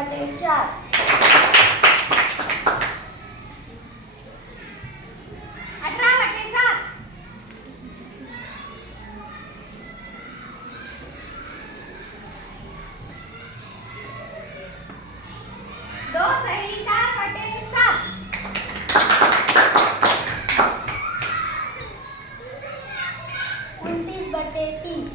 बटे 4, 18 बटे 7, 2 सही 4 बटे 7, 29 बटे 3,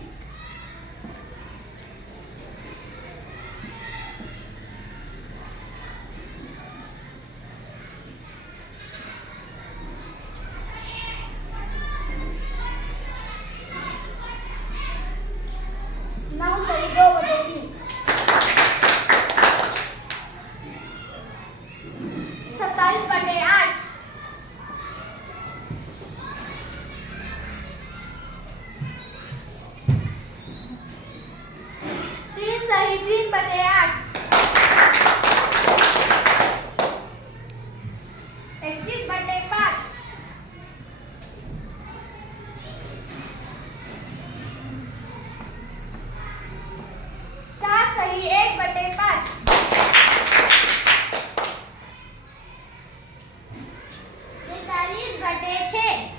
9 सही 2 बटे 3, 27 बटे 8, 3 सही 3 बटे 8, 21 बटे 5, 4 सही 1 बटे 5, 43 बटे 6,